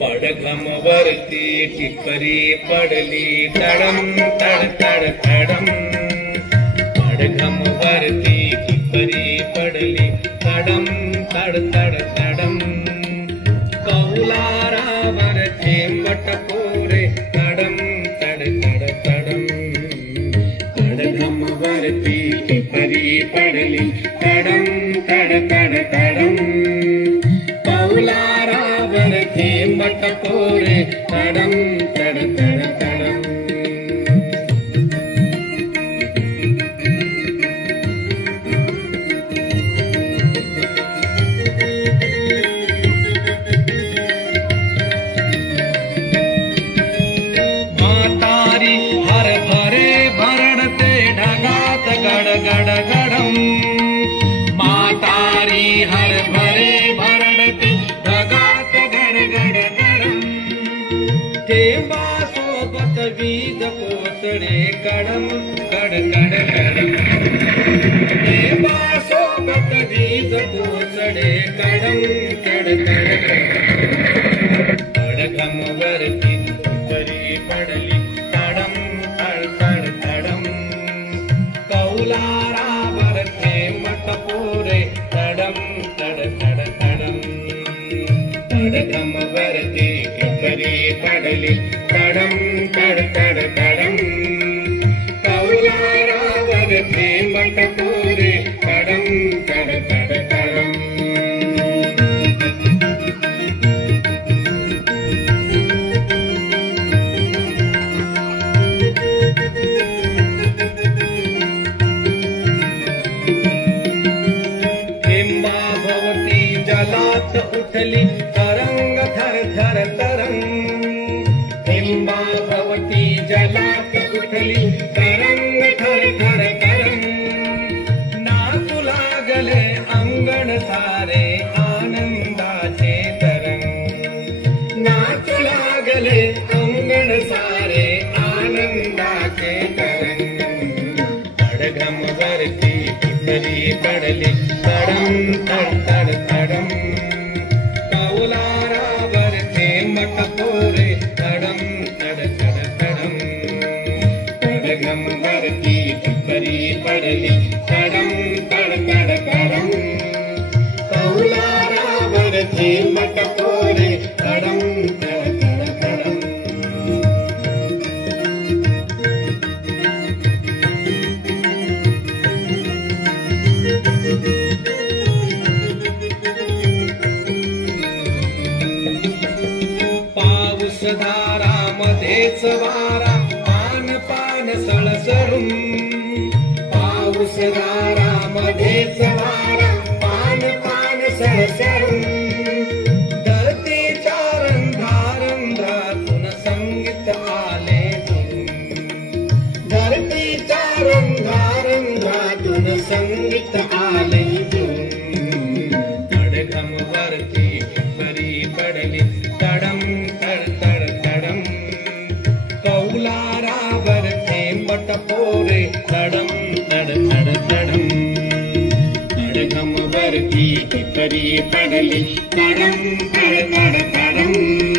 पडघम वरती टिपरी पडली तडम तड तड तडम। पडघम वरती टिपरी पडली तडम तड तड तडम। कौलारावर थेंबट पोरे तडम तड तड तडम। पडघम वरती टिपरी पडली तडम तड तड तडम। कौलारावर थेंबट पोरे तडम तड तड तडम। म्हातारी हरभरे भरडते ढगात गड गड गडम। म्हातारी हरभरे भरडते ढगात गड गड गडम। थेंबा सोबत वीज कोसळे कडम कड कड कडम। थेंबा सोबत वीज कोसळे कडम कड कड कडम। पडघम वरती टिपरी पडली तडम तड तड तडम। कौलारावर थेंबट पोरे तडम तड तड तडम। पडघम वरती टिपरी पडली तडम तड तड तडम। कौलारावर थेंबट पोरे तडम तड तड तडम। थेंबाभोवती जलात उठली तरंग थर थर तरंग। थेंबाभोवती जलात उठली तरंग थर थर तरंग। नाचू लागले अंगण सारे आनंदाचे तरंग। नाचू लागले अंगण सारे आनंदाचे तरंग। पडघम वरती टिपरी पडली तडम तड तड तडम। कौलारावर थेंबट पोरे तडम तड तड तडम। पडघम वरती टिपरी पडली तडम तड तड तडम। कौलारावर थेंबट पोरे तडम तड तड तडम। पाऊस धारामध्येच वारा पान पान सळसळून। पाऊस धारामध्येच वारा पान पान सळसळून। धरतीच्या रंध्रातून संगीत आले झुळून। धरतीच्या रंध्रातून संगीत आले झुळून। पडघम वरती टिपरी पडली तडम तड तड तडम। कौलारावर थेंबट पोरे तडम तड तड तडम। पडघम वरती टिपरी पडली तडम तड तड तडम।